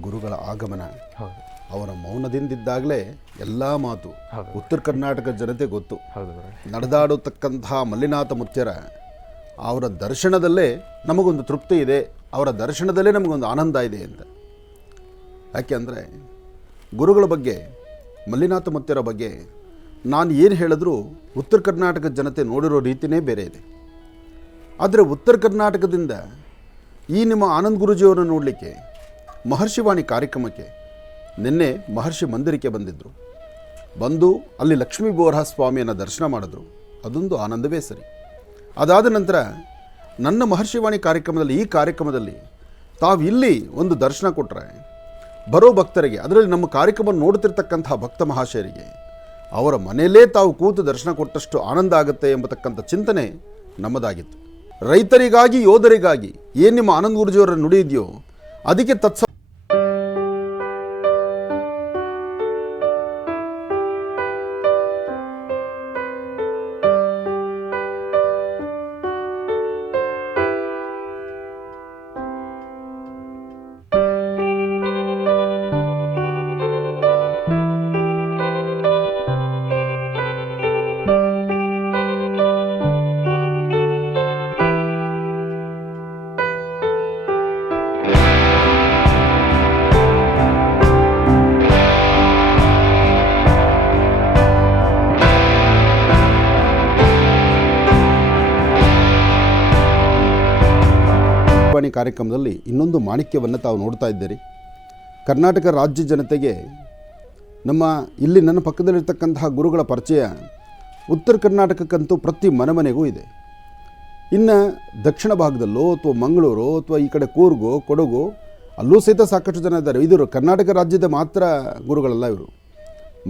ಗುರುಗಳ ಆಗಮನ. ಅವರ ಮೌನದಿಂದಿದ್ದಾಗಲೇ ಎಲ್ಲ ಮಾತು. ಉತ್ತರ ಕರ್ನಾಟಕ ಜನತೆ ಗೊತ್ತು. ನಡೆದಾಡತಕ್ಕಂತಹ ಮಲ್ಲಿನಾಥ ಮುತ್ಯರ ಅವರ ದರ್ಶನದಲ್ಲೇ ನಮಗೊಂದು ತೃಪ್ತಿ ಇದೆ ಅವರ ದರ್ಶನದಲ್ಲೇ ನಮಗೊಂದು ಆನಂದ ಇದೆ ಅಂತ. ಯಾಕೆ ಅಂದರೆ ಗುರುಗಳ ಬಗ್ಗೆ ಮಲ್ಲಿನಾಥ ಮುತ್ಯರ ಬಗ್ಗೆ ನಾನು ಏನು ಹೇಳಿದ್ರೂ ಉತ್ತರ ಕರ್ನಾಟಕ ಜನತೆ ನೋಡಿರೋ ರೀತಿಯೇ ಬೇರೆ ಇದೆ. ಆದರೆ ಉತ್ತರ ಕರ್ನಾಟಕದಿಂದ ಈ ನಿಮ್ಮ ಆನಂದ್ ಗುರುಜಿಯವರನ್ನು ನೋಡಲಿಕ್ಕೆ ಮಹರ್ಷಿವಾಣಿ ಕಾರ್ಯಕ್ರಮಕ್ಕೆ ನಿನ್ನೆ ಮಹರ್ಷಿ ಮಂದಿರಕ್ಕೆ ಬಂದಿದ್ದರು ಬಂದು ಅಲ್ಲಿ ಲಕ್ಷ್ಮೀ ಬೋರಹ ಸ್ವಾಮಿಯನ್ನು ದರ್ಶನ ಮಾಡಿದ್ರು. ಅದೊಂದು ಆನಂದವೇ ಸರಿ. ಅದಾದ ನಂತರ ನನ್ನ ಮಹರ್ಷಿವಾಣಿ ಕಾರ್ಯಕ್ರಮದಲ್ಲಿ ಈ ಕಾರ್ಯಕ್ರಮದಲ್ಲಿ ತಾವು ಇಲ್ಲಿ ಒಂದು ದರ್ಶನ ಕೊಟ್ಟರೆ ಬರೋ ಭಕ್ತರಿಗೆ, ಅದರಲ್ಲಿ ನಮ್ಮ ಕಾರ್ಯಕ್ರಮ ನೋಡ್ತಿರ್ತಕ್ಕಂಥ ಭಕ್ತ ಮಹಾಶಯರಿಗೆ ಅವರ ಮನೆಯಲ್ಲೇ ತಾವು ಕೂತು ದರ್ಶನ ಕೊಟ್ಟಷ್ಟು ಆನಂದ ಆಗುತ್ತೆ ಎಂಬತಕ್ಕಂಥ ಚಿಂತನೆ ನಮ್ಮದಾಗಿತ್ತು. ರೈತರಿಗಾಗಿ ಯೋಧರಿಗಾಗಿ ಏನು ನಿಮ್ಮ ಆನಂದ್ ಗುರುಜಿಯವರ ನುಡಿ ಇದೆಯೋ ಅದಕ್ಕೆ ತತ್ಸ ಕಾರ್ಯಕ್ರಮದಲ್ಲಿ ಇನ್ನೊಂದು ಮಾಣಿಕ್ಯವನ್ನು ತಾವು ನೋಡ್ತಾ ಇದ್ದೀರಿ. ಕರ್ನಾಟಕ ರಾಜ್ಯ ಜನತೆಗೆ ನಮ್ಮ ಇಲ್ಲಿ ನನ್ನ ಪಕ್ಕದಲ್ಲಿರ್ತಕ್ಕಂತಹ ಗುರುಗಳ ಪರಿಚಯ ಉತ್ತರ ಕರ್ನಾಟಕಕ್ಕಂತೂ ಪ್ರತಿ ಮನೆ ಮನೆಗೂ ಇದೆ. ಇನ್ನು ದಕ್ಷಿಣ ಭಾಗದಲ್ಲೋ ಅಥವಾ ಮಂಗಳೂರು ಅಥವಾ ಈ ಕಡೆ ಕೂರ್ಗು, ಕೊಡಗು ಅಲ್ಲೂ ಸಹಿತ ಸಾಕಷ್ಟು ಜನ ಇದ್ದಾರೆ. ಇವರು ಕರ್ನಾಟಕ ರಾಜ್ಯದ ಮಾತ್ರ ಗುರುಗಳಲ್ಲ ಇವರು.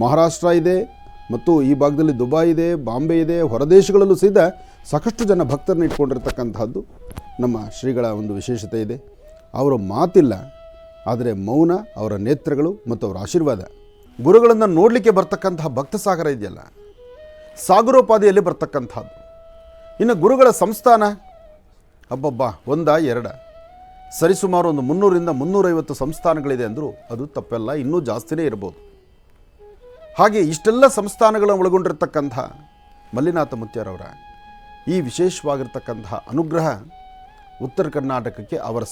ಮಹಾರಾಷ್ಟ್ರ ಇದೆ, ಮತ್ತು ಈ ಭಾಗದಲ್ಲಿ ದುಬೈ ಇದೆ, ಬಾಂಬೆ ಇದೆ ಹೊರದೇಶಗಳಲ್ಲೂ ಸಹಿತ ಸಾಕಷ್ಟು ಜನ ಭಕ್ತರನ್ನ ಇಟ್ಕೊಂಡಿರ್ತಕ್ಕಂಥದ್ದು ನಮ್ಮ ಶ್ರೀಗಳ ಒಂದು ವಿಶೇಷತೆ ಇದೆ. ಅವರ ಮಾತಿಲ್ಲ, ಆದರೆ ಮೌನ, ಅವರ ನೇತ್ರಗಳು ಮತ್ತು ಅವರ ಆಶೀರ್ವಾದ. ಗುರುಗಳನ್ನು ನೋಡಲಿಕ್ಕೆ ಬರ್ತಕ್ಕಂತಹ ಭಕ್ತ ಸಾಗರ ಇದೆಯಲ್ಲ, ಸಾಗರೋಪಾದಿಯಲ್ಲಿ ಬರ್ತಕ್ಕಂಥದ್ದು. ಇನ್ನು ಗುರುಗಳ ಸಂಸ್ಥಾನ, ಅಬ್ಬಬ್ಬ, ಒಂದ, ಎರಡ? ಸರಿಸುಮಾರು ಒಂದು ಮುನ್ನೂರಿಂದ ಮುನ್ನೂರೈವತ್ತು ಸಂಸ್ಥಾನಗಳಿದೆ ಅಂದರೂ ಅದು ತಪ್ಪೆಲ್ಲ, ಇನ್ನೂ ಜಾಸ್ತಿನೇ ಇರ್ಬೋದು. ಹಾಗೆ ಇಷ್ಟೆಲ್ಲ ಸಂಸ್ಥಾನಗಳನ್ನು ಒಳಗೊಂಡಿರ್ತಕ್ಕಂಥ ಮಲ್ಲಿನಾಥ ಮುತ್ಯಾರವರ ಈ ವಿಶೇಷವಾಗಿರ್ತಕ್ಕಂತಹ ಅನುಗ್ರಹ ಉತ್ತರ ಕರ್ನಾಟಕಕ್ಕೆ ಅವರ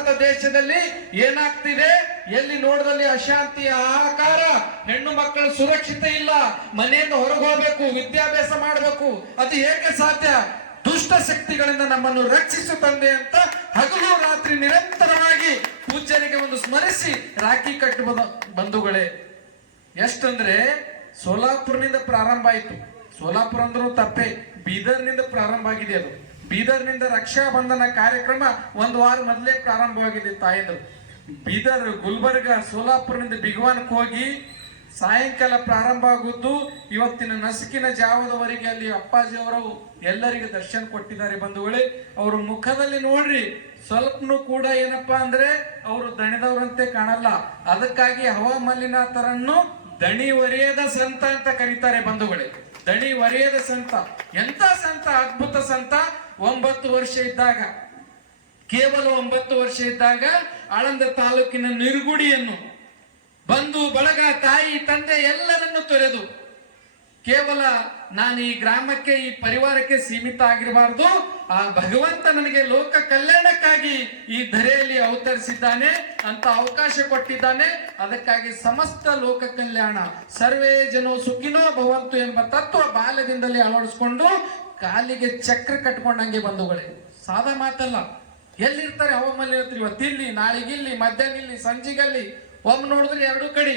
ಭಾರತ ದೇಶದಲ್ಲಿ ಏನಾಗ್ತಿದೆ? ಎಲ್ಲಿ ನೋಡದಲ್ಲಿ ಅಶಾಂತಿಯ ಆಕಾರ ಹೆಣ್ಣು ಮಕ್ಕಳು ಸುರಕ್ಷಿತ ಇಲ್ಲ. ಮನೆಯಿಂದ ಹೊರಗೆ ಹೋಗ್ಬೇಕು, ವಿದ್ಯಾಭ್ಯಾಸ ಮಾಡಬೇಕು. ಅದು ಹೇಗೆ ಸಾಧ್ಯ? ದುಷ್ಟ ಶಕ್ತಿಗಳಿಂದ ನಮ್ಮನ್ನು ರಕ್ಷಿಸು ತಂದೆ ಅಂತ ಹಗಲು ರಾತ್ರಿ ನಿರಂತರವಾಗಿ ಪೂಜ್ಯರಿಗೆ ಒಂದು ಸ್ಮರಿಸಿ ರಾಖಿ ಕಟ್ಟು ಬಂಧುಗಳೇ, ಎಷ್ಟಂದ್ರೆ ಸೋಲಾಪುರ್ನಿಂದ ಪ್ರಾರಂಭ ಆಯ್ತು. ಸೋಲಾಪುರ ಅಂದ್ರೂ ತಪ್ಪೆ. ಬೀದರ್ನಿಂದ ಪ್ರಾರಂಭ ಆಗಿದೆ ಅದು. ಬೀದರ್ನಿಂದ ರಕ್ಷಾ ಬಂಧನ ಕಾರ್ಯಕ್ರಮ ಒಂದು ವಾರ ಮೊದಲೇ ಪ್ರಾರಂಭವಾಗಿದೆ ತಾಯಂದ್ರು. ಬೀದರ್, ಗುಲ್ಬರ್ಗ, ಸೋಲಾಪುರದಿಂದ ಬಿಗವಾನಕ್ಕೆ ಹೋಗಿ ಸಾಯಂಕಾಲ ಪ್ರಾರಂಭ ಆಗುದ್ದು ಇವತ್ತಿನ ನಸುಕಿನ ಜಾವದವರೆಗೆ ಅಲ್ಲಿ ಅಪ್ಪಾಜಿ ಅವರು ಎಲ್ಲರಿಗೆ ದರ್ಶನ ಕೊಟ್ಟಿದ್ದಾರೆ ಬಂಧುಗಳೇ. ಅವರು ಮುಖದಲ್ಲಿ ನೋಡ್ರಿ, ಸ್ವಲ್ಪನೂ ಕೂಡ ಏನಪ್ಪಾ ಅಂದ್ರೆ ಅವರು ದಣಿದವರಂತೆ ಕಾಣಲ್ಲ. ಅದಕ್ಕಾಗಿ ಹವಾ ಮಲ್ಲಿನಾಥರನ್ನು ದಣಿ ಒರೆಯದ ಸಂತ ಅಂತ ಕರೀತಾರೆ ಬಂಧುಗಳೇ. ದಣಿ ಒರೆಯದ ಸಂತ. ಎಂತ ಸಂತ, ಅದ್ಭುತ ಸಂತ. ಒಂಬತ್ತು ವರ್ಷ ಇದ್ದಾಗ, ಕೇವಲ ಒಂಬತ್ತು ವರ್ಷ ಇದ್ದಾಗ ಆಳಂದ ತಾಲೂಕಿನ ನಿರ್ಗುಡಿಯನ್ನು ಬಂಧು ಬಳಗ ತಾಯಿ, ತಂದೆ ಎಲ್ಲರನ್ನು ತೊರೆದು, ಕೇವಲ ನಾನು ಈ ಗ್ರಾಮಕ್ಕೆ, ಈ ಪರಿವಾರಕ್ಕೆ ಸೀಮಿತ ಆಗಿರಬಾರ್ದು. ಆ ಭಗವಂತ ನನಗೆ ಲೋಕ ಕಲ್ಯಾಣಕ್ಕಾಗಿ ಈ ಧರೆಯಲ್ಲಿ ಅವತರಿಸಿದ್ದಾನೆ, ಅಂತ ಅವಕಾಶ ಕೊಟ್ಟಿದ್ದಾನೆ. ಅದಕ್ಕಾಗಿ ಸಮಸ್ತ ಲೋಕ ಕಲ್ಯಾಣ, ಸರ್ವೇ ಜನೋ ಸುಖಿನೋ ಭವಂತು ಎಂಬ ತತ್ವ ಬಾಲ್ಯದಿಂದಲೇ ಅಳವಡಿಸ್ಕೊಂಡು ಕಾಲಿಗೆ ಚಕ್ರ ಕಟ್ಕೊಂಡಂಗೆ ಬಂದವುಗಳೇ. ಸಾದಾ ಮಾತಲ್ಲ, ಎಲ್ಲಿರ್ತಾರೆ ಹವಾಮಲಿನತ್ರು ಇವತ್ತು ಇಲ್ಲಿ ನಾಳೆಗಿಲ್ಲಿ ಮಧ್ಯಾಹ್ನ ಇಲ್ಲಿ ಸಂಜೆಗಲ್ಲಿ, ಒಮ್ಮೆ ನೋಡಿದ್ರೆ ಎರಡು ಕಡೆ.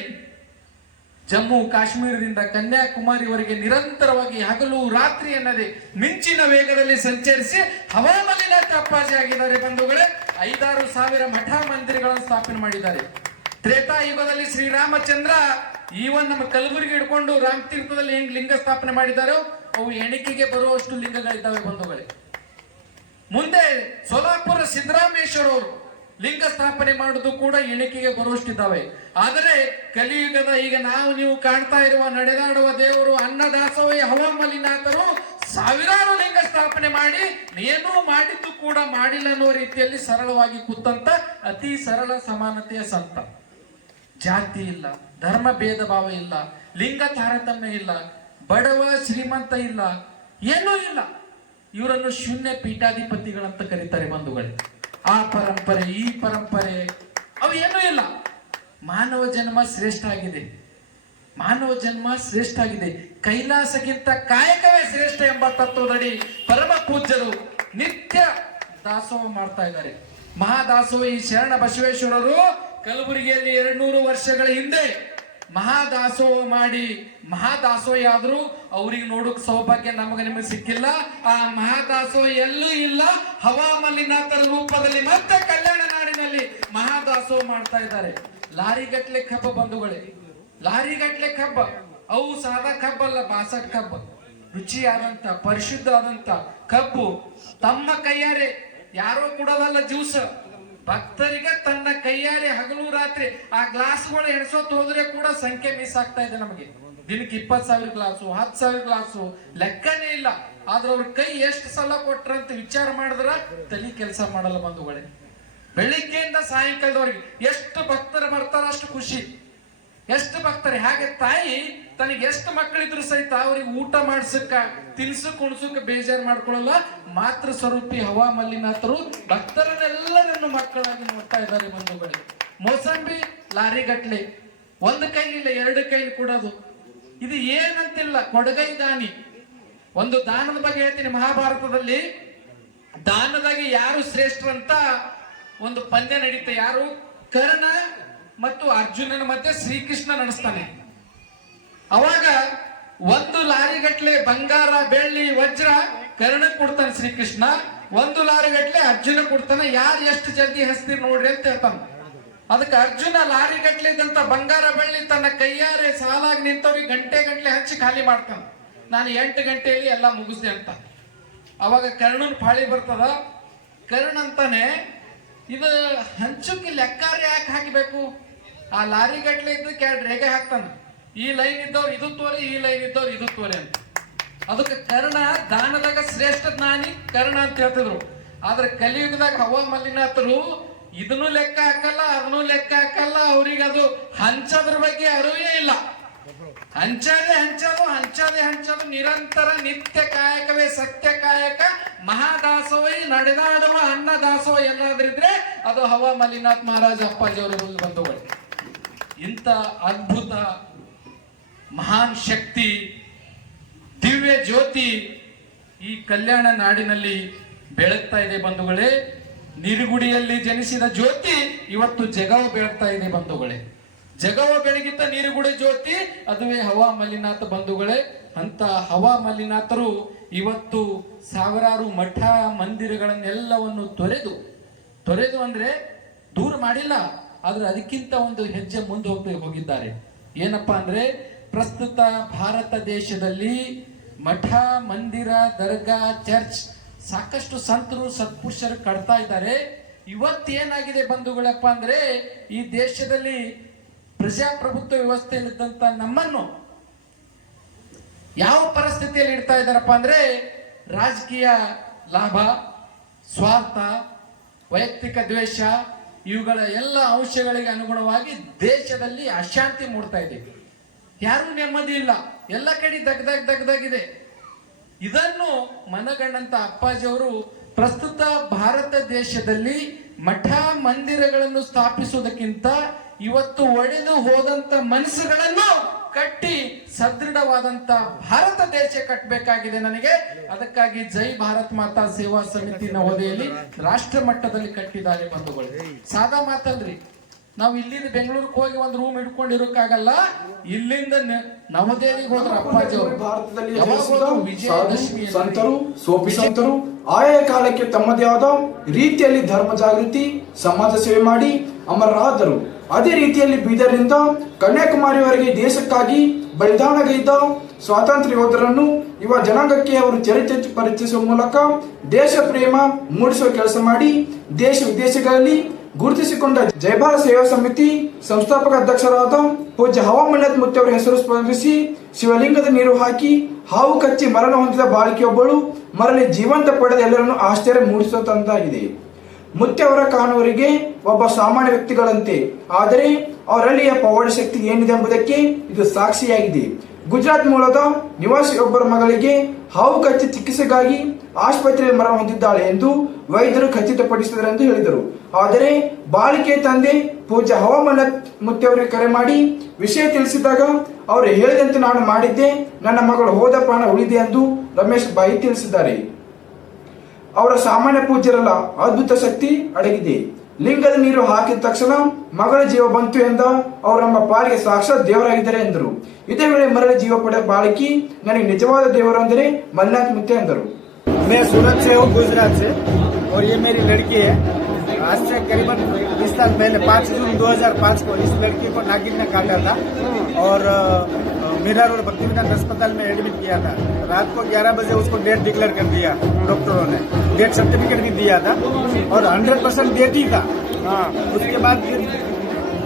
ಜಮ್ಮು ಕಾಶ್ಮೀರದಿಂದ ಕನ್ಯಾಕುಮಾರಿವರೆಗೆ ನಿರಂತರವಾಗಿ ಹಗಲು ರಾತ್ರಿ ಎನ್ನದೆ ಮಿಂಚಿನ ವೇಗದಲ್ಲಿ ಸಂಚರಿಸಿ ಹವಾಮಲಿನ ಅಪ್ಪಾಜಿ ಆಗಿದ್ದಾರೆ ಬಂಧುಗಳೇ. ಐದಾರು ಸಾವಿರ ಮಠ ಮಂದಿರಗಳನ್ನು ಸ್ಥಾಪನೆ ಮಾಡಿದ್ದಾರೆ. ತ್ರೇತಾಯುಗದಲ್ಲಿ ಶ್ರೀರಾಮಚಂದ್ರ, ಈವನ್ ನಮ್ಮ ಕಲಬುರಗಿ ಹಿಡ್ಕೊಂಡು ರಾಮತೀರ್ಥದಲ್ಲಿ ಹೆಂಗ್ ಲಿಂಗ ಸ್ಥಾಪನೆ ಮಾಡಿದಾರೋ ಅವು ಎಣಿಕೆಗೆ ಬರುವಷ್ಟು ಲಿಂಗಗಳಿದ್ದಾವೆ ಬಂಧುಗಳೇ. ಮುಂದೆ ಸೋಲಾಪುರ ಸಿದ್ದರಾಮೇಶ್ವರ ಅವರು ಲಿಂಗ ಸ್ಥಾಪನೆ ಮಾಡುದು ಕೂಡ ಎಣಿಕೆಗೆ ಬರುವಷ್ಟಿದ್ದಾವೆ. ಆದರೆ ಕಲಿಯುಗದ ಈಗ ನಾವು ನೀವು ಕಾಣ್ತಾ ಇರುವ ನಡೆದಾಡುವ ದೇವರು ಅನ್ನದಾಸೋಹಿ ಹವಾಮಲಿನಾಥರು ಸಾವಿರಾರು ಲಿಂಗ ಸ್ಥಾಪನೆ ಮಾಡಿ, ಏನೂ ಮಾಡಿದ್ದು ಕೂಡ ಮಾಡಿಲ್ಲ ಅನ್ನೋ ರೀತಿಯಲ್ಲಿ ಸರಳವಾಗಿ ಕೂತಂತ ಅತಿ ಸರಳ ಸಮಾನತೆಯ ಸಂತ. ಜಾತಿ ಇಲ್ಲ, ಧರ್ಮ ಭೇದ ಭಾವ ಇಲ್ಲ ಲಿಂಗ ತಾರತಮ್ಯ ಇಲ್ಲ ಬಡವ ಶ್ರೀಮಂತ ಇಲ್ಲ, ಏನೂ ಇಲ್ಲ. ಇವರನ್ನು ಶೂನ್ಯ ಪೀಠಾಧಿಪತಿಗಳಂತ ಕರೀತಾರೆ ಬಂಧುಗಳೇ. ಆ ಪರಂಪರೆ, ಈ ಪರಂಪರೆ, ಅವು ಏನೂ ಇಲ್ಲ. ಮಾನವ ಜನ್ಮ ಶ್ರೇಷ್ಠ ಆಗಿದೆ. ಮಾನವ ಜನ್ಮ ಶ್ರೇಷ್ಠ ಆಗಿದೆ. ಕೈಲಾಸಕ್ಕಿಂತ ಕಾಯಕವೇ ಶ್ರೇಷ್ಠ ಎಂಬ ತತ್ವದಡಿ ಪರಮ ಪೂಜ್ಯರು ನಿತ್ಯ ದಾಸೋಹ ಮಾಡ್ತಾ ಇದ್ದಾರೆ. ಮಹಾದಾಸೋಹ ಈ ಶರಣ ಬಸವೇಶ್ವರರು ಕಲಬುರಗಿಯಲ್ಲಿ ಎರಡು ನೂರು ವರ್ಷಗಳ ಹಿಂದೆ ಮಹಾದಾಸೋಹ ಮಾಡಿ ಮಹಾದಾಸೋಹಿ ಆದ್ರೂ ಅವ್ರಿಗೆ ನೋಡೋಕ್ ಸೌಭಾಗ್ಯ ನಮಗೆ ನಿಮಗೆ ಸಿಕ್ಕಿಲ್ಲ. ಆ ಮಹಾದಾಸೋಹ ಎಲ್ಲೂ ಇಲ್ಲ. ಹವಾಮಲ್ಲಿನಾಥರ ರೂಪದಲ್ಲಿ ಮತ್ತೆ ಕಲ್ಯಾಣ ನಾಡಿನಲ್ಲಿ ಮಹಾದಾಸೋಹ ಮಾಡ್ತಾ ಇದ್ದಾರೆ. ಲಾರಿ ಗಟ್ಲೆ ಕಬ್ಬ ಬಂಧುಗಳೇ. ಲಾರಿ ಗಟ್ಲೆ ಕಬ್ಬ. ಅವು ಸಾದಾ ಕಬ್ಬಲ್ಲ ಬಾಸ ಕಬ್ಬ. ರುಚಿಯಾದಂತ ಪರಿಶುದ್ಧ ಆದಂತ ಕಬ್ಬು ತಮ್ಮ ಕೈಯಾರೆ. ಯಾರೋ ಕೊಡೋದಲ್ಲ ಜ್ಯೂಸ್. ಭಕ್ತರಿಗೆ ತನ್ನ ಕೈಯಾರೆ ಹಗಲು ರಾತ್ರಿ ಆ ಗ್ಲಾಸ್ಗಳು ಎಣಸೋತ್ ಹೋದ್ರೆ ಕೂಡ ಸಂಖ್ಯೆ ಮಿಸ್ ಆಗ್ತಾ ಇದೆ ನಮಗೆ. ದಿನಕ್ಕೆ ಇಪ್ಪತ್ ಸಾವಿರ ಗ್ಲಾಸು, ಹತ್ತು ಸಾವಿರ ಗ್ಲಾಸು, ಲೆಕ್ಕನೇ ಇಲ್ಲ. ಆದ್ರೆ ಅವ್ರ ಕೈ ಎಷ್ಟು ಸಲ ಕೊಟ್ರಂತ ವಿಚಾರ ಮಾಡಿದ್ರ ತಲೆ ಕೆಲಸ ಮಾಡಲ್ಲ ಬಂಧುಗಳೇ. ಬೆಳಿಗ್ಗೆಯಿಂದ ಸಾಯಂಕಾಲದವರೆಗೆ ಎಷ್ಟು ಭಕ್ತರು ಬರ್ತಾರ ಅಷ್ಟು ಖುಷಿ. ಎಷ್ಟು ಭಕ್ತರು? ಹಾಗೆ ತಾಯಿ ತನಗೆ ಎಷ್ಟು ಮಕ್ಕಳಿದ್ರು ಸಹಿತ ಅವ್ರಿಗೆ ಊಟ ಮಾಡ್ಸಕ್ಕ, ತಿನ್ಸಕ್, ಉಣ್ಸಕ್ ಬೇಜಾರು ಮಾಡ್ಕೊಳ್ಳಲ್ಲ ಮಾತೃ ಸ್ವರೂಪಿ ಹವಾ ಮಲ್ಲಿನಾಥರು ಭಕ್ತರನ್ನೆಲ್ಲರನ್ನು ಮಕ್ಕಳಾಗಿ ನೋಡ್ತಾ ಇದ್ದಾರೆ ಬಂಧುಗಳು. ಮೋಸಂಬಿ, ಲಾರಿ ಗಟ್ಲೆ. ಒಂದು ಕೈಲಿಲ್ಲ ಎರಡು ಕೈಲಿ ಕೊಡೋದು ಇದು ಏನಂತಿಲ್ಲ, ಕೊಡಗೈ ದಾನಿ. ಒಂದು ದಾನದ ಬಗ್ಗೆ ಹೇಳ್ತೀನಿ, ಮಹಾಭಾರತದಲ್ಲಿ ದಾನದಾಗಿ ಯಾರು ಶ್ರೇಷ್ಠರಂತ ಒಂದು ಪಂದ್ಯ ನಡೀತೆ. ಯಾರು? ಕರ್ಣ ಮತ್ತು ಅರ್ಜುನನ ಮಧ್ಯೆ ಶ್ರೀಕೃಷ್ಣ ನಡೆಸ್ತಾನೆ. ಅವಾಗ ಒಂದು ಲಾರಿಗಟ್ಲೆ ಬಂಗಾರ, ಬೆಳ್ಳಿ, ವಜ್ರ ಕರ್ಣ ಕೊಡ್ತಾನೆ ಶ್ರೀಕೃಷ್ಣ. ಒಂದು ಲಾರಿಗಟ್ಲೆ ಅರ್ಜುನ ಕೊಡ್ತಾನೆ. ಯಾರು ಎಷ್ಟು ಜಲ್ದಿ ಹಸ್ತೀರಿ ನೋಡ್ರಿ ಅಂತ ಹೇಳ್ತಾನೆ. ಅದಕ್ಕೆ ಅರ್ಜುನ ಲಾರಿ ಗಟ್ಲೆ ಇದ್ದಂತ ಬಂಗಾರ, ಬೆಳ್ಳಿ ತನ್ನ ಕೈಯಾರೆ ಸಾಲಾಗಿ ನಿಂತವ್ರಿಗೆ ಗಂಟೆ ಗಂಟ್ಲೆ ಹಚ್ಚಿ ಖಾಲಿ ಮಾಡ್ತಾನೆ. ನಾನು ಎಂಟು ಗಂಟೆಯಲ್ಲಿ ಎಲ್ಲ ಮುಗಿಸ್ದೆ ಅಂತ. ಅವಾಗ ಕರ್ಣನ್ ಪಾಳಿ ಬರ್ತದ. ಕರ್ಣ ಅಂತಾನೆ, ಇದು ಹಂಚುಕ್ಕೆ ಲೆಕ್ಕಾರ ಯಾಕೆ ಹಾಕಬೇಕು? ಆ ಲಾರಿ ಗಟ್ಲೆ ಇದ್ದಕ್ಕೆ ಎರಡು ಹಾಕ್ತಾನೆ ಹಾಕ್ತಾನ. ಈ ಲೈನ್ ಇದ್ದವ್ರು ಇದು ತೋರಿ, ಈ ಲೈನ್ ಇದ್ದವ್ರು ಇದು ತೋರಿ ಅಂತ. ಅದಕ್ಕೆ ಕರ್ಣ, ದಾನದಾಗ ಶ್ರೇಷ್ಠ ಜ್ಞಾನಿ ಕರ್ಣ ಅಂತ ಹೇಳ್ತಿದ್ರು. ಆದ್ರೆ ಕಲಿಯುಗದಾಗ ಹವಾ ಮಲ್ಲಿನಾಥರು ಇದನ್ನು ಲೆಕ್ಕ ಹಾಕಲ್ಲ, ಅದನ್ನು ಲೆಕ್ಕ ಹಾಕಲ್ಲ, ಅವ್ರಿಗೆ ಅದು ಹಂಚದ್ರ ಬಗ್ಗೆ ಅರಿವೇ ಇಲ್ಲ. ಹಂಚದೆ ಹಂಚೋದು ಹಂಚದೆ ಹಂಚೋದು, ನಿರಂತರ ನಿತ್ಯ ಕಾಯಕವೇ ಸತ್ಯ ಕಾಯಕ ಮಹಾದಾಸೋಹಿ ನಡೆದಾಡುವ ಅನ್ನ ದಾಸೋಹ ಏನಾದ್ರಿದ್ರೆ ಅದು ಹವಾ ಮಲ್ಲಿನಾಥ್ ಮಹಾರಾಜ ಅಪ್ಪಾಜಿ ಅವರು ಬಂಧುಗಳು ಇಂಥ ಅದ್ಭುತ ಮಹಾನ್ ಶಕ್ತಿ, ದಿವ್ಯ ಜ್ಯೋತಿ ಈ ಕಲ್ಯಾಣ ನಾಡಿನಲ್ಲಿ ಬೆಳಗ್ತಾ ಇದೆ ಬಂಧುಗಳೇ. ನಿರುಗುಡಿಯಲ್ಲಿ ಜನಿಸಿದ ಜ್ಯೋತಿ ಇವತ್ತು ಜಗವ ಬೆಳಗ್ತಾ ಇದೆ ಬಂಧುಗಳೇ. ಜಗವ ಬೆಳಗಿದ್ದ ನೀರುಗುಡಿ ಜ್ಯೋತಿ, ಅದುವೇ ಹವಾ ಮಲ್ಲಿನಾಥ ಬಂಧುಗಳೇ. ಅಂತ ಹವಾ ಮಲ್ಲಿನಾಥರು ಇವತ್ತು ಸಾವಿರಾರು ಮಠ ಮಂದಿರಗಳನ್ನೆಲ್ಲವನ್ನು ತೊರೆದು ತೊರೆದು ಅಂದ್ರೆ ದೂರ ಮಾಡಿಲ್ಲ, ಆದ್ರೆ ಅದಕ್ಕಿಂತ ಒಂದು ಹೆಜ್ಜೆ ಮುಂದೆ ಹೋಗಿದ್ದಾರೆ. ಏನಪ್ಪಾ ಅಂದ್ರೆ ಪ್ರಸ್ತುತ ಭಾರತ ದೇಶದಲ್ಲಿ ಮಠ, ಮಂದಿರ, ದರ್ಗಾ, ಚರ್ಚ್ ಸಾಕಷ್ಟು ಸಂತರು, ಸತ್ಪುರುಷರು ಕಟ್ತಾ ಇದ್ದಾರೆ. ಇವತ್ತೇನಾಗಿದೆ ಬಂಧುಗಳಪ್ಪ ಅಂದ್ರೆ ಈ ದೇಶದಲ್ಲಿ ಪ್ರಜಾಪ್ರಭುತ್ವ ವ್ಯವಸ್ಥೆಯಲ್ಲಿದ್ದಂತ ನಮ್ಮನ್ನು ಯಾವ ಪರಿಸ್ಥಿತಿಯಲ್ಲಿ ಇಡ್ತಾ ಇದ್ದಾರಪ್ಪ ಅಂದ್ರೆ ರಾಜಕೀಯ ಲಾಭ, ಸ್ವಾರ್ಥ, ವೈಯಕ್ತಿಕ ದ್ವೇಷ, ಇವುಗಳ ಎಲ್ಲ ಅಂಶಗಳಿಗೆ ಅನುಗುಣವಾಗಿ ದೇಶದಲ್ಲಿ ಅಶಾಂತಿ ಮೂಡ್ತಾ ಇದೆ. ಯಾರು ನೆಮ್ಮದಿ ಇಲ್ಲ. ಎಲ್ಲ ಕಡೆ ದಗ್ದಾಗ ದಗ್ದಾಗಿದೆ ಇದನ್ನು ಮನಗಂಡಂತ ಅಪ್ಪಾಜಿ ಅವರು ಪ್ರಸ್ತುತ ಭಾರತ ದೇಶದಲ್ಲಿ ಮಠ ಮಂದಿರಗಳನ್ನು ಸ್ಥಾಪಿಸುವುದಕ್ಕಿಂತ ಇವತ್ತು ಒಡೆದು ಹೋದಂತ ಮನಸ್ಸುಗಳನ್ನು ಕಟ್ಟಿ ಸದೃಢವಾದಂತ ಭಾರತ ದೇಶ ಕಟ್ಟಬೇಕಾಗಿದೆ ನನಗೆ. ಅದಕ್ಕಾಗಿ ಜೈ ಭಾರತ್ ಮಾತಾ ಸೇವಾ ಸಮಿತಿ ನವದೆಯಲ್ಲಿ ರಾಷ್ಟ್ರ ಮಟ್ಟದಲ್ಲಿ ಕಟ್ಟಿದ್ದಾರೆ ಬಂಧುಗಳು ಸಾದಾ ಮಾತಲ್ರಿ. ನಾವು ಇಲ್ಲಿಂದ ಬೆಂಗಳೂರಿಗೆ ಹೋಗಿ ಒಂದು ರೂಮ್ ಹಿಡ್ಕೊಂಡಿರೋಕ್ಕಾಗಲ್ಲ. ಇಲ್ಲಿಂದ ನವದೇವಿ ನವದೆಹಲಿಗೆ ಹೋದ್ರ ಅಪ್ಪಾಜಿ ಭಾರತದಲ್ಲಿ ಸಂತರು ಸೋಪಿ ಸಂತರು ಆಯಾ ಕಾಲಕ್ಕೆ ತಮ್ಮದೇ ಆದ ರೀತಿಯಲ್ಲಿ ಧರ್ಮ ಜಾಗೃತಿ ಸಮಾಜ ಸೇವೆ ಮಾಡಿ ಅಮರರಾದರು. ಅದೇ ರೀತಿಯಲ್ಲಿ ಬೀದರ್ನಿಂದ ಕನ್ಯಾಕುಮಾರಿವರೆಗೆ ದೇಶಕ್ಕಾಗಿ ಬಲಿದಾನಗೈದ ಸ್ವಾತಂತ್ರ್ಯ ಯೋಧರನ್ನು ಯುವ ಜನಾಂಗಕ್ಕೆ ಅವರು ಚರಿತ್ರೆ ಪರಿಚಯಿಸುವ ಮೂಲಕ ದೇಶ ಪ್ರೇಮ ಮೂಡಿಸುವ ಕೆಲಸ ಮಾಡಿ ದೇಶ ವಿದೇಶಗಳಲ್ಲಿ ಗುರುತಿಸಿಕೊಂಡ ಜಯಭಾರ ಸೇವಾ ಸಮಿತಿ ಸಂಸ್ಥಾಪಕ ಅಧ್ಯಕ್ಷರಾದ ಪೂಜ್ಯ ಹವಾಮಣ್ಣತ್ ಮುತ್ತವರ ಹೆಸರು ಸ್ಪಂದಿಸಿ ಶಿವಲಿಂಗದ ನೀರು ಹಾಕಿ ಹಾವು ಕಚ್ಚಿ ಮರಣ ಹೊಂದಿದ ಬಾಳಿಕೆಯೊಬ್ಬಳು ಮರಳಿ ಜೀವಂತ ಪಡೆದ ಎಲ್ಲರನ್ನು ಆಶ್ಚರ್ಯ ಮೂಡಿಸುವಂತಾಗಿದೆ ಮುತ್ಯವರ ಕಾಣುವರಿಗೆ ಒಬ್ಬ ಸಾಮಾನ್ಯ ವ್ಯಕ್ತಿಗಳಂತೆ, ಆದರೆ ಅವರಲ್ಲಿಯ ಪವಾಡ ಶಕ್ತಿ ಏನಿದೆ ಎಂಬುದಕ್ಕೆ ಇದು ಸಾಕ್ಷಿಯಾಗಿದೆ. ಗುಜರಾತ್ ಮೂಲದ ನಿವಾಸಿಯೊಬ್ಬರ ಮಗಳಿಗೆ ಹಾವು ಕಚ್ಚಿ ಚಿಕಿತ್ಸೆಗಾಗಿ ಆಸ್ಪತ್ರೆಯಲ್ಲಿ ಮರಣ ಹೊಂದಿದ್ದಾಳೆ ಎಂದು ವೈದ್ಯರು ಖಚಿತಪಡಿಸಿದರು ಎಂದು ಹೇಳಿದರು. ಆದರೆ ಬಾಳಿಕೆ ತಂದೆ ಪೂಜಾ ಹವಾಮಾನ ಮುತ್ತೆಯವರಿಗೆ ಕರೆ ಮಾಡಿ, ವಿಷಯ ತಿಳಿಸಿದಾಗ ಅವರು ಹೇಳಿದಂತೆ ನಾನು ಮಾಡಿದ್ದೆ, ನನ್ನ ಮಗಳು ಹೋದ ಪ್ರಾಣ ಉಳಿದೆ ಎಂದು ರಮೇಶ್ ಬಾಯಿ ತಿಳಿಸಿದ್ದಾರೆ. ಅವರ ಸಾಮಾನ್ಯ ಪೂಜ್ಯರಲ್ಲ, ಅದ್ಭುತ ಶಕ್ತಿ ಅಡಗಿದೆ. ಲಿಂಗದ ನೀರು ಹಾಕಿದ ತಕ್ಷಣ ಮಗಳ ಜೀವ ಬಂತು ಎಂದ ಅವರು ನಮ್ಮ ಪಾಲಿಗೆ ಸಾಕ್ಷಾತ್ ದೇವರಾಗಿದ್ದಾರೆ ಎಂದರು. ಇದೇ ವೇಳೆ ಮರಳ ಜೀವ ಪಡೆದ ಬಾಲಕಿ ನನಗೆ ನಿಜವಾದ ದೇವರು ಅಂದರೆ ಮಲ್ಲಿನಾಥ್ ಮುತ್ತೆ ಎಂದರು. मैं सूरत से हूँ गुजरात से और ये मेरी लड़की है। आज से करीबन बीस साल पहले 5 जून 2005 को इस लड़की को नागिन ने काटा था और मीरा रोड भक्तिविदान अस्पताल में एडमिट किया था। रात को 11 बजे उसको डेट डिक्लेयर कर दिया डॉक्टरों ने। डेट सर्टिफिकेट भी दिया था और 100 परसेंट डेट ही था। उसके बाद फिर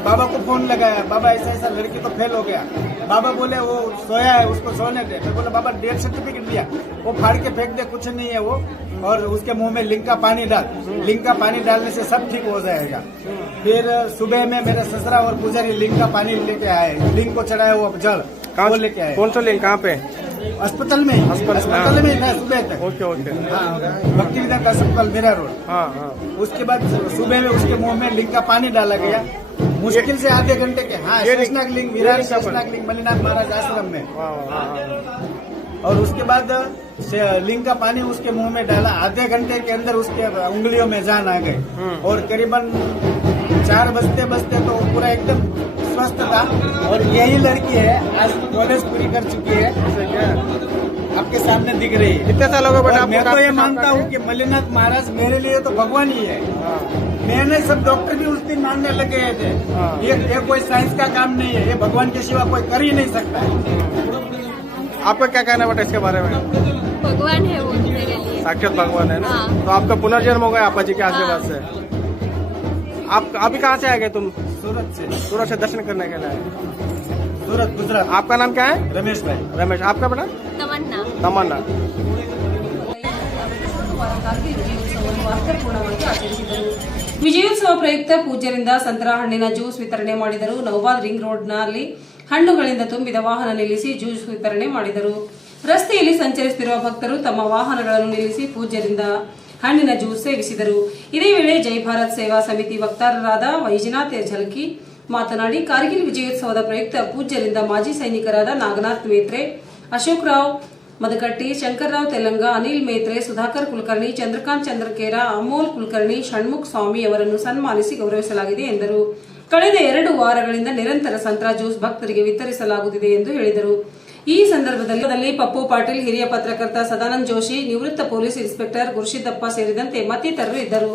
बाबा को फ़ोन लगाया बाबा ऐसा ऐसा लड़की तो फेल हो गया। बाबा बोले वो सोया है उसको सोने दे। मैं बोला बाबा डेथ सर्टिफिकेट दिया वो फाड़ के फेंक दे कुछ नहीं है वो। और उसके मुँह में लिंक का पानी डाल। लिंक का पानी डालने से सब ठीक हो जाएगा। फिर सुबह में मेरे ससरा और पुजारी लिंक का पानी लेके आए। लिंक को चढ़ाया वो जल वो लेके आए। कौन सा लिंक कहाँ पे? अस्पताल में। अस्पताल- अस्पताल में था सुबह तक। Okay okay. हाँ भक्ति विद्या अस्पताल मेरा रोड। हाँ हाँ। उसके बाद सुबह में उसके मुँह में लिंक का पानी डाला गया। मुश्किल से आधे घंटे के हाँ शेषनाग लिंग विराट शेषनाग लिंग मल्लीनाथ महाराज आश्रम में। हाँ, हाँ, हाँ। और उसके बाद से लिंग का पानी उसके मुँह में डाला आधे घंटे के अंदर उसके उंगलियों में जान आ गए और करीबन चार बजते बजते तो पूरा एकदम स्वस्थ था। और यही लड़की है आज कॉलेज पूरी कर चुकी है। आपके सामने दिख रही है। कितने साल हो गए बेटा मैं तो ये मानता हूँ कि मल्लीनाथ महाराज मेरे लिए तो भगवान ही है। मैंने सब डॉक्टर भी उस दिन मानने लग गए थे। हाँ। ये, ये कोई साइंस का काम नहीं है। ये भगवान के सिवा कोई कर ही नहीं सकता है। आपका क्या कहना है बेटा इसके बारे में? भगवान है वो मेरे लिए। साक्षात भगवान है ना? हाँ। तो आपका पुनर्जन्म हो गया आपा जी के आशीर्वाद हाँ। से। आप अभी कहाँ से आ गए तुम? सूरत से। सूरत से दर्शन करने के लिए सूरत गुजरात। आपका नाम क्या है? रमेश भाई। रमेश। आपका बेटा? ನಮ್ಮನ್ನು. ವಿಜಯೋತ್ಸವ ಪ್ರಯುಕ್ತ ಪೂಜ್ಯರಿಂದ ಸಂತರ ಹಣ್ಣಿನ ಜ್ಯೂಸ್ ವಿತರಣೆ ಮಾಡಿದರು. ನೌಬಾದ್ ರಿಂಗ್ ರೋಡ್ನಲ್ಲಿ ಹಣ್ಣುಗಳಿಂದ ತುಂಬಿದ ವಾಹನ ನಿಲ್ಲಿಸಿ ಜ್ಯೂಸ್ ವಿತರಣೆ ಮಾಡಿದರು. ರಸ್ತೆಯಲ್ಲಿ ಸಂಚರಿಸುತ್ತಿರುವ ಭಕ್ತರು ತಮ್ಮ ವಾಹನಗಳನ್ನು ನಿಲ್ಲಿಸಿ ಪೂಜ್ಯರಿಂದ ಹಣ್ಣಿನ ಜ್ಯೂಸ್ ಸೇವಿಸಿದರು. ಇದೇ ವೇಳೆ ಜೈ ಭಾರತ್ ಸೇವಾ ಸಮಿತಿ ವಕ್ತಾರರಾದ ವೈಜನಾಥ್ ಝಲ್ಕಿ ಮಾತನಾಡಿ, ಕಾರ್ಗಿಲ್ ವಿಜಯೋತ್ಸವದ ಪ್ರಯುಕ್ತ ಪೂಜ್ಯರಿಂದ ಮಾಜಿ ಸೈನಿಕರಾದ ನಾಗನಾಥ್ ಮೇತ್ರೆ, ಅಶೋಕ್ ರಾವ್ ಮದಕಟ್ಟಿ, ಶಂಕರ್ರಾವ್ ತೆಲಂಗ, ಅನಿಲ್ ಮೇತ್ರೆ, ಸುಧಾಕರ್ ಕುಲಕರ್ಣಿ, ಚಂದ್ರಕಾಂತ್ ಚಂದ್ರಕೇರ, ಅಮೋಲ್ ಕುಲಕರ್ಣಿ, ಷಣ್ಮುಖ ಸ್ವಾಮಿ ಅವರನ್ನು ಸನ್ಮಾನಿಸಿ ಗೌರವಿಸಲಾಗಿದೆ ಎಂದರು. ಕಳೆದ ಎರಡು ವಾರಗಳಿಂದ ನಿರಂತರ ಸಂತ್ರ ಜ್ಯೂಸ್ ಭಕ್ತರಿಗೆ ವಿತರಿಸಲಾಗುತ್ತಿದೆ ಎಂದು ಹೇಳಿದರು. ಈ ಸಂದರ್ಭದಲ್ಲಿ ಪಪ್ಪು ಪಾಟೀಲ್, ಹಿರಿಯ ಪತ್ರಕರ್ತ ಸದಾನಂದ ಜೋಶಿ, ನಿವೃತ್ತ ಪೊಲೀಸ್ ಇನ್ಸ್ಪೆಕ್ಟರ್ ಗುರುಶಿದ್ದಪ್ಪ ಸೇರಿದಂತೆ ಮತ್ತಿತರರು ಇದ್ದರು.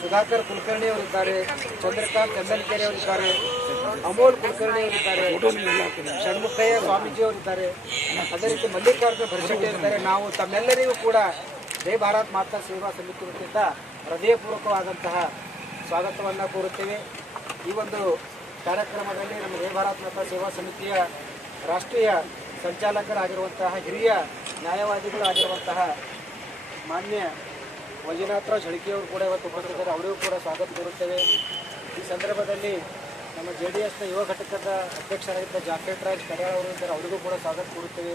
सुधाकर कुलकर्णी चंद्रकांत चंदनकेरे अमोल कुलकर्णी षण्मय स्वामीजी अदर रीति मलिकार्जुन भरसे ना तमेलू कूड़ा जय भारत माता सेवा समिति वत्या ಹೃದಯಪೂರ್ವಕವಾದಂತಹ ಸ್ವಾಗತವನ್ನು ಕೋರುತ್ತೇವೆ. ಈ ಒಂದು ಕಾರ್ಯಕ್ರಮದಲ್ಲಿ ನಮ್ಮ ದೇವಭಾರತ್ ಭಾರತ್ ಸೇವಾ ಸಮಿತಿಯ ರಾಷ್ಟ್ರೀಯ ಸಂಚಾಲಕರಾಗಿರುವಂತಹ ಹಿರಿಯ ನ್ಯಾಯವಾದಿಗಳು ಆಗಿರುವಂತಹ ಮಾನ್ಯ ಮಂಜುನಾಥರಾವ್ ಝಳಿಕೆಯವರು ಕೂಡ ಇವತ್ತು ಉಪಸ್ಥಿತರು ಅವರಿಗೂ ಕೂಡ ಸ್ವಾಗತ ಕೋರುತ್ತೇವೆ. ಈ ಸಂದರ್ಭದಲ್ಲಿ ನಮ್ಮ ಜೆ ಡಿ ಎಸ್ನ ಯುವ ಘಟಕದ ಅಧ್ಯಕ್ಷರಾಗಿದ್ದ ಜಾಕೆಟ್ ರಾಜ್ ಕಡೆಯವರು ಇದ್ದಾರೆ. ಅವರಿಗೂ ಕೂಡ ಸ್ವಾಗತ ಕೋರುತ್ತೇವೆ.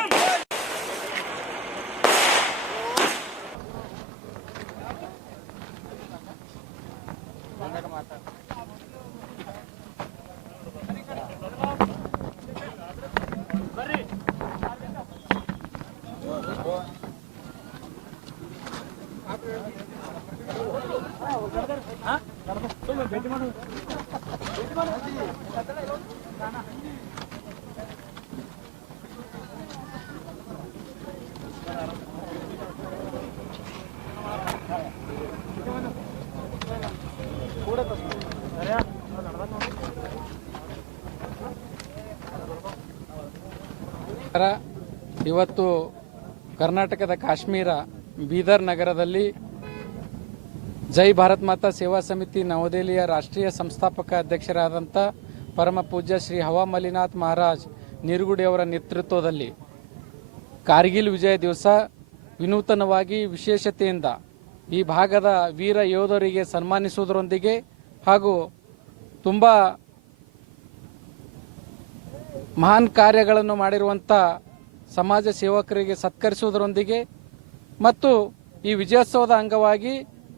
ಇವತ್ತು ಕರ್ನಾಟಕದ ಕಾಶ್ಮೀರ ಬೀದರ್ ನಗರದಲ್ಲಿ ಜೈ ಭಾರತ್ ಮಾತಾ ಸೇವಾ ಸಮಿತಿ ನವದೆಹಲಿಯ ರಾಷ್ಟ್ರೀಯ ಸಂಸ್ಥಾಪಕ ಅಧ್ಯಕ್ಷರಾದಂಥ ಪರಮ ಪೂಜ್ಯ ಶ್ರೀ ಹವಾ ಮಲ್ಲಿನಾಥ್ ಮಹಾರಾಜ್ ನಿರ್ಗುಡಿಯವರ ನೇತೃತ್ವದಲ್ಲಿ ಕಾರ್ಗಿಲ್ ವಿಜಯ ದಿವಸ ವಿನೂತನವಾಗಿ ವಿಶೇಷತೆಯಿಂದ ಈ ಭಾಗದ ವೀರ ಯೋಧರಿಗೆ ಸನ್ಮಾನಿಸುವುದರೊಂದಿಗೆ ಹಾಗೂ ತುಂಬ ಮಹಾನ್ ಕಾರ್ಯಗಳನ್ನು ಮಾಡಿರುವಂಥ ಸಮಾಜ ಸೇವಕರಿಗೆ ಸತ್ಕರಿಸುವುದರೊಂದಿಗೆ ಮತ್ತು ಈ ವಿಜಯೋತ್ಸವದ ಅಂಗವಾಗಿ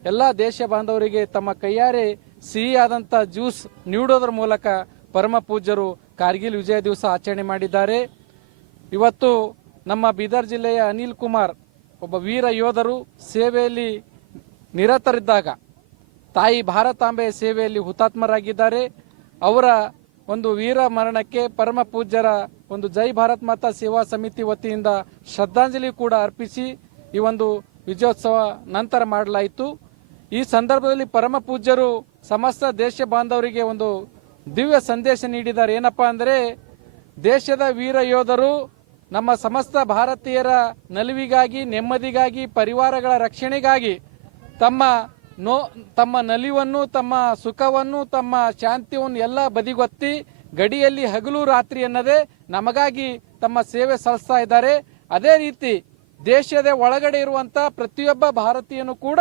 ಎಲ್ಲ ದೇಶ ಬಾಂಧವರಿಗೆ ತಮ್ಮ ಕೈಯಾರೆ ಸಿಹಿಯಾದಂಥ ಜ್ಯೂಸ್ ನೀಡೋದ್ರ ಮೂಲಕ ಪರಮ ಪೂಜ್ಯರು ಕಾರ್ಗಿಲ್ ವಿಜಯ ದಿವಸ ಆಚರಣೆ ಮಾಡಿದ್ದಾರೆ. ಇವತ್ತು ನಮ್ಮ ಬೀದರ್ ಜಿಲ್ಲೆಯ ಅನಿಲ್ ಕುಮಾರ್ ಒಬ್ಬ ವೀರ ಯೋಧರು ಸೇವೆಯಲ್ಲಿ ನಿರತರಿದ್ದಾಗ ತಾಯಿ ಭಾರತಾಂಬೆಯ ಸೇವೆಯಲ್ಲಿ ಹುತಾತ್ಮರಾಗಿದ್ದಾರೆ. ಅವರ ಒಂದು ವೀರ ಮರಣಕ್ಕೆ ಪರಮ ಪೂಜ್ಯರ ಒಂದು ಜೈ ಭಾರತ್ ಮಾತಾ ಸೇವಾ ಸಮಿತಿ ವತಿಯಿಂದ ಶ್ರದ್ಧಾಂಜಲಿ ಕೂಡ ಅರ್ಪಿಸಿ ಈ ಒಂದು ವಿಜಯೋತ್ಸವ ನಂತರ ಮಾಡಲಾಯಿತು. ಈ ಸಂದರ್ಭದಲ್ಲಿ ಪರಮ ಪೂಜ್ಯರು ಸಮಸ್ತ ದೇಶ ಬಾಂಧವರಿಗೆ ಒಂದು ದಿವ್ಯ ಸಂದೇಶ ನೀಡಿದ್ದಾರೆ. ಏನಪ್ಪಾ ಅಂದರೆ ದೇಶದ ವೀರ ಯೋಧರು ನಮ್ಮ ಸಮಸ್ತ ಭಾರತೀಯರ ನಲಿವಿಗಾಗಿ, ನೆಮ್ಮದಿಗಾಗಿ, ಪರಿವಾರಗಳ ರಕ್ಷಣೆಗಾಗಿ ತಮ್ಮ ನೋ, ತಮ್ಮ ನಲಿವನ್ನು, ತಮ್ಮ ಸುಖವನ್ನು, ತಮ್ಮ ಶಾಂತಿಯನ್ನು ಎಲ್ಲ ಬದಿಗೊತ್ತಿ ಗಡಿಯಲ್ಲಿ ಹಗಲು ರಾತ್ರಿ ಎನ್ನದೆ ನಮಗಾಗಿ ತಮ್ಮ ಸೇವೆ ಸಲ್ಲಿಸ್ತಾ ಇದ್ದಾರೆ. ಅದೇ ರೀತಿ ದೇಶದ ಒಳಗಡೆ ಇರುವಂತ ಪ್ರತಿಯೊಬ್ಬ ಭಾರತೀಯನು ಕೂಡ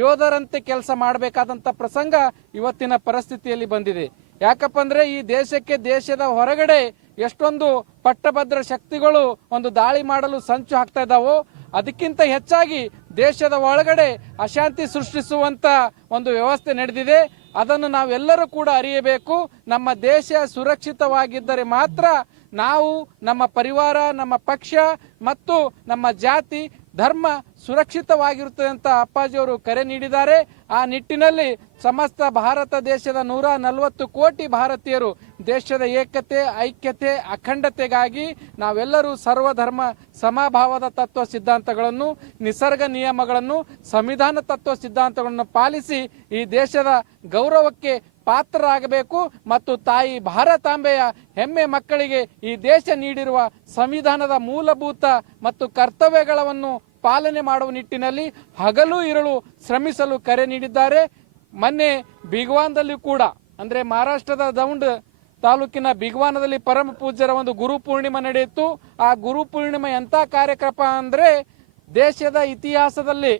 ಯೋಧರಂತೆ ಕೆಲಸ ಮಾಡಬೇಕಾದಂತ ಪ್ರಸಂಗ ಇವತ್ತಿನ ಪರಿಸ್ಥಿತಿಯಲ್ಲಿ ಬಂದಿದೆ. ಯಾಕಪ್ಪ ಅಂದ್ರೆ ಈ ದೇಶಕ್ಕೆ ದೇಶದ ಹೊರಗಡೆ ಎಷ್ಟೊಂದು ಪಟ್ಟಭದ್ರ ಶಕ್ತಿಗಳು ಒಂದು ದಾಳಿ ಮಾಡಲು ಸಂಚು ಹಾಕ್ತಾ ಇದ್ದಾವೋ, ಅದಕ್ಕಿಂತ ಹೆಚ್ಚಾಗಿ ದೇಶದ ಒಳಗಡೆ ಅಶಾಂತಿ ಸೃಷ್ಟಿಸುವಂತ ಒಂದು ವ್ಯವಸ್ಥೆ ನಡೆದಿದೆ. ಅದನ್ನು ನಾವೆಲ್ಲರೂ ಕೂಡ ಅರಿಯಬೇಕು. ನಮ್ಮ ದೇಶ ಸುರಕ್ಷಿತವಾಗಿದ್ದರೆ ಮಾತ್ರ ನಾವು ನಮ್ಮ ಪರಿವಾರ, ನಮ್ಮ ಪಕ್ಷ ಮತ್ತು ನಮ್ಮ ಜಾತಿ, ಧರ್ಮ ಸುರಕ್ಷಿತವಾಗಿರುತ್ತದೆ ಅಂತ ಅಪ್ಪಾಜಿಯವರು ಕರೆ ನೀಡಿದ್ದಾರೆ. ಆ ನಿಟ್ಟಿನಲ್ಲಿ ಸಮಸ್ತ ಭಾರತ ದೇಶದ ನೂರ ನಲವತ್ತು ಕೋಟಿ ಭಾರತೀಯರು ದೇಶದ ಏಕತೆ, ಐಕ್ಯತೆ, ಅಖಂಡತೆಗಾಗಿ ನಾವೆಲ್ಲರೂ ಸರ್ವಧರ್ಮ ಸಮಭಾವದ ತತ್ವ ಸಿದ್ಧಾಂತಗಳನ್ನು, ನಿಸರ್ಗ ನಿಯಮಗಳನ್ನು, ಸಂವಿಧಾನ ತತ್ವ ಸಿದ್ಧಾಂತಗಳನ್ನು ಪಾಲಿಸಿ ಈ ದೇಶದ ಗೌರವಕ್ಕೆ ಪಾತ್ರರಾಗಬೇಕು ಮತ್ತು ತಾಯಿ ಭಾರತಾಂಬೆಯ ಹೆಮ್ಮೆ ಮಕ್ಕಳಿಗೆ ಈ ದೇಶ ನೀಡಿರುವ ಸಂವಿಧಾನದ ಮೂಲಭೂತ ಮತ್ತು ಕರ್ತವ್ಯಗಳನ್ನು ಪಾಲನೆ ಮಾಡುವ ನಿಟ್ಟಿನಲ್ಲಿ ಹಗಲು ಇರಲು ಶ್ರಮಿಸಲು ಕರೆ ನೀಡಿದ್ದಾರೆ. ಮೊನ್ನೆ ಬಿಗ್ವಾನ್ದಲ್ಲಿ ಕೂಡ, ಅಂದ್ರೆ ಮಹಾರಾಷ್ಟ್ರದ ದೌಂಡ್ ತಾಲೂಕಿನ ಬಿಗ್ವಾನದಲ್ಲಿ ಪರಮ ಪೂಜ್ಯರ ಒಂದು ಗುರು ಪೂರ್ಣಿಮಾ ನಡೆಯಿತು. ಆ ಗುರು ಪೂರ್ಣಿಮೆ ಎಂಥ ಕಾರ್ಯಕ್ರಮ ಅಂದ್ರೆ ದೇಶದ ಇತಿಹಾಸದಲ್ಲಿ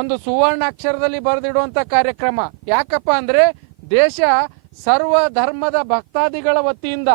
ಒಂದು ಸುವರ್ಣ ಅಕ್ಷರದಲ್ಲಿ ಬರೆದಿಡುವಂತ ಕಾರ್ಯಕ್ರಮ. ಯಾಕಪ್ಪ ಅಂದ್ರೆ ದೇಶ ಸರ್ವ ಧರ್ಮದ ಭಕ್ತಾದಿಗಳ ವತಿಯಿಂದ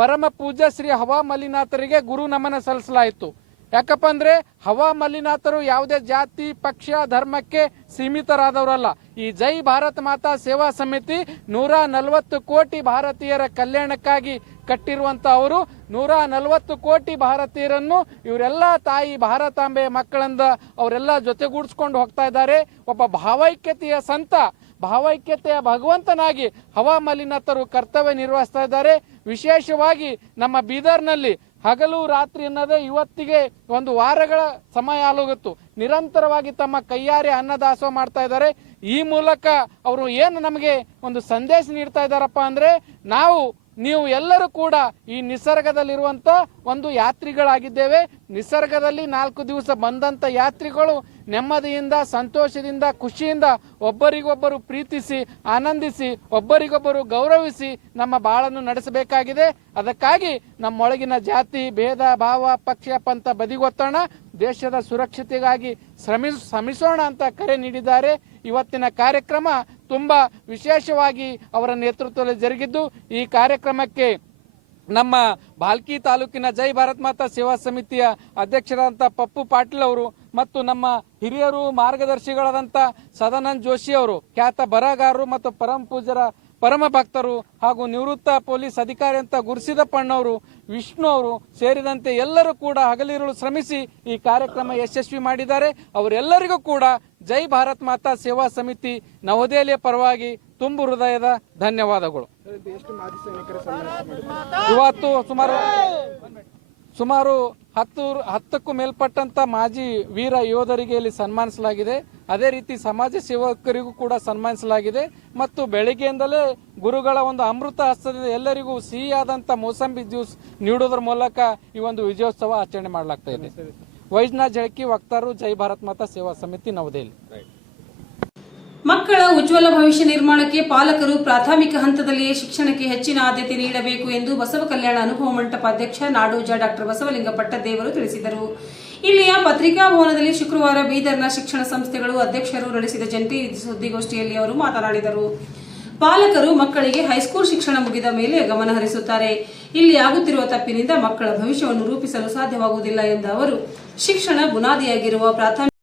ಪರಮ ಪೂಜ್ಯ ಶ್ರೀ ಹವಾ ಮಲ್ಲಿನಾಥರಿಗೆ ಗುರು ನಮನ ಸಲ್ಲಿಸಲಾಯಿತು. ಯಾಕಪ್ಪ ಅಂದ್ರೆ ಹವಾ ಮಲಿನಾಥರು ಯಾವುದೇ ಜಾತಿ, ಪಕ್ಷ, ಧರ್ಮಕ್ಕೆ ಸೀಮಿತರಾದವರಲ್ಲ. ಈ ಜೈ ಭಾರತ್ ಮಾತಾ ಸೇವಾ ಸಮಿತಿ ನೂರ ನಲವತ್ತು ಕೋಟಿ ಭಾರತೀಯರ ಕಲ್ಯಾಣಕ್ಕಾಗಿ ಕಟ್ಟಿರುವಂತ ಅವರು ನೂರ ನಲವತ್ತು ಕೋಟಿ ಭಾರತೀಯರನ್ನು ಇವರೆಲ್ಲ ತಾಯಿ ಭಾರತಾಂಬೆ ಮಕ್ಕಳಿಂದ ಅವರೆಲ್ಲ ಜೊತೆಗೂಡಿಸ್ಕೊಂಡು ಹೋಗ್ತಾ ಇದ್ದಾರೆ. ಒಬ್ಬ ಭಾವೈಕ್ಯತೆಯ ಸಂತ, ಭಾವೈಕ್ಯತೆಯ ಭಗವಂತನಾಗಿ ಹವಾ ಮಲಿನಾಥರು ಕರ್ತವ್ಯ ನಿರ್ವಹಿಸ್ತಾ ಇದ್ದಾರೆ. ವಿಶೇಷವಾಗಿ ನಮ್ಮ ಬೀದರ್ನಲ್ಲಿ ಹಗಲು ರಾತ್ರಿ ಅನ್ನೋದೇ ಇವತ್ತಿಗೆ ಒಂದು ವಾರಗಳ ಸಮಯ ಆಲೋಗಿತ್ತು. ನಿರಂತರವಾಗಿ ತಮ್ಮ ಕೈಯಾರೆ ಅನ್ನದಾಸೋಹ ಮಾಡ್ತಾ ಇದ್ದಾರೆ. ಈ ಮೂಲಕ ಅವರು ಏನು ನಮಗೆ ಒಂದು ಸಂದೇಶ ನೀಡ್ತಾ ಇದ್ದಾರಪ್ಪ ಅಂದ್ರೆ, ನಾವು, ನೀವು ಎಲ್ಲರೂ ಕೂಡ ಈ ನಿಸರ್ಗದಲ್ಲಿರುವಂತ ಒಂದು ಯಾತ್ರಿಗಳಾಗಿದ್ದೇವೆ. ನಿಸರ್ಗದಲ್ಲಿ ನಾಲ್ಕು ದಿವಸ ಬಂದಂತ ಯಾತ್ರಿಗಳು ನೆಮ್ಮದಿಯಿಂದ, ಸಂತೋಷದಿಂದ, ಖುಷಿಯಿಂದ ಒಬ್ಬರಿಗೊಬ್ಬರು ಪ್ರೀತಿಸಿ, ಆನಂದಿಸಿ, ಒಬ್ಬರಿಗೊಬ್ಬರು ಗೌರವಿಸಿ ನಮ್ಮ ಬಾಳನ್ನು ನಡೆಸಬೇಕಾಗಿದೆ. ಅದಕ್ಕಾಗಿ ನಮ್ಮೊಳಗಿನ ಜಾತಿ, ಭೇದ, ಭಾವ ಪಕ್ಷ ಪಂಥ ಬದಿಗೊತ್ತೋಣ ದೇಶದ ಸುರಕ್ಷತೆಗಾಗಿ ಶ್ರಮಿ, ಶ್ರಮಿಸೋಣ ಅಂತ ಕರೆ ನೀಡಿದ್ದಾರೆ. ಇವತ್ತಿನ ಕಾರ್ಯಕ್ರಮ ತುಂಬಾ ವಿಶೇಷವಾಗಿ ಅವರ ನೇತೃತ್ವದಲ್ಲಿ ಜರುಗಿದ್ದು, ಈ ಕಾರ್ಯಕ್ರಮಕ್ಕೆ ನಮ್ಮ ಬಾಲ್ಕಿ ತಾಲೂಕಿನ ಜೈ ಭಾರತ್ ಮಾತಾ ಸೇವಾ ಸಮಿತಿಯ ಅಧ್ಯಕ್ಷರಾದಂಥ ಪಪ್ಪು ಪಾಟೀಲ್ ಅವರು ಮತ್ತು ನಮ್ಮ ಹಿರಿಯರು ಮಾರ್ಗದರ್ಶಿಗಳಾದಂಥ ಸದಾನಂದ ಜೋಶಿ ಅವರು ಖ್ಯಾತ ಬರಹಗಾರರು ಮತ್ತು ಪರಮ ಪೂಜರ ಪರಮ ಭಕ್ತರು ಹಾಗೂ ನಿವೃತ್ತ ಪೊಲೀಸ್ ಅಧಿಕಾರಿ ಅಂತ ಗುರುಸಿದಪ್ಪಣ್ಣವರು ವಿಷ್ಣು ಅವರು ಸೇರಿದಂತೆ ಎಲ್ಲರೂ ಕೂಡ ಹಗಲಿರುಳು ಶ್ರಮಿಸಿ ಈ ಕಾರ್ಯಕ್ರಮ ಯಶಸ್ವಿ ಮಾಡಿದ್ದಾರೆ. ಅವರೆಲ್ಲರಿಗೂ ಕೂಡ ಜೈ ಭಾರತ್ ಮಾತಾ ಸೇವಾ ಸಮಿತಿ ನವದೆಹಲಿಯ ಪರವಾಗಿ ತುಂಬು ಹೃದಯದ ಧನ್ಯವಾದಗಳು. ಇವತ್ತು ಸುಮಾರು ಸುಮಾರು ಹತ್ತು, ಹತ್ತಕ್ಕೂ ಮೇಲ್ಪಟ್ಟಂತ ಮಾಜಿ ವೀರ ಯೋಧರಿಗೆ ಇಲ್ಲಿ ಸನ್ಮಾನಿಸಲಾಗಿದೆ. ಅದೇ ರೀತಿ ಸಮಾಜ ಸೇವಕರಿಗೂ ಕೂಡ ಸನ್ಮಾನಿಸಲಾಗಿದೆ. ಮತ್ತು ಬೆಳಿಗ್ಗೆಯಿಂದಲೇ ಗುರುಗಳ ಒಂದು ಅಮೃತ ಹಸ್ತದಿಂದ ಎಲ್ಲರಿಗೂ ಸಿಹಿಯಾದಂಥ ಮೋಸಂಬಿ ಜ್ಯೂಸ್ ನೀಡುವುದರ ಮೂಲಕ ಈ ಒಂದು ವಿಜಯೋತ್ಸವ ಆಚರಣೆ ಮಾಡಲಾಗ್ತಾ ಇದೆ. ವೈಜ್ನಾಥ್ ಜಳಕಿ ವಕ್ತಾರು ಜೈ ಭಾರತ್ ಮಾತಾ ಸೇವಾ ಸಮಿತಿ ನವದೆಹಲಿ. ಮಕ್ಕಳ ಉಜ್ವಲ ಭವಿಷ್ಯ ನಿರ್ಮಾಣಕ್ಕೆ ಪಾಲಕರು ಪ್ರಾಥಮಿಕ ಹಂತದಲ್ಲಿಯೇ ಶಿಕ್ಷಣಕ್ಕೆ ಹೆಚ್ಚಿನ ಆದ್ಯತೆ ನೀಡಬೇಕು ಎಂದು ಬಸವ ಕಲ್ಯಾಣ ಅನುಭವ ಮಂಟಪ ಅಧ್ಯಕ್ಷ ನಾಡೋಜ ಡಾಕ್ಟರ್ ಬಸವಲಿಂಗ ಪಟ್ಟದೇವರು ತಿಳಿಸಿದರು. ಇಲ್ಲಿಯ ಪತ್ರಿಕಾ ಭವನದಲ್ಲಿ ಶುಕ್ರವಾರ ಬೀದರ್ನ ಶಿಕ್ಷಣ ಸಂಸ್ಥೆಗಳು ಅಧ್ಯಕ್ಷರು ನಡೆಸಿದ ಜಂಟಿ ಸುದ್ದಿಗೋಷ್ಠಿಯಲ್ಲಿ ಅವರು ಮಾತನಾಡಿದರು. ಪಾಲಕರು ಮಕ್ಕಳಿಗೆ ಹೈಸ್ಕೂಲ್ ಶಿಕ್ಷಣ ಮುಗಿದ ಮೇಲೆ ಗಮನ ಹರಿಸುತ್ತಾರೆ. ಇಲ್ಲಿ ಆಗುತ್ತಿರುವ ತಪ್ಪಿನಿಂದ ಮಕ್ಕಳ ಭವಿಷ್ಯವನ್ನು ರೂಪಿಸಲು ಸಾಧ್ಯವಾಗುವುದಿಲ್ಲ ಎಂದ ಅವರು, ಶಿಕ್ಷಣ ಬುನಾದಿಯಾಗಿರುವ ಪ್ರಾಥಮಿಕ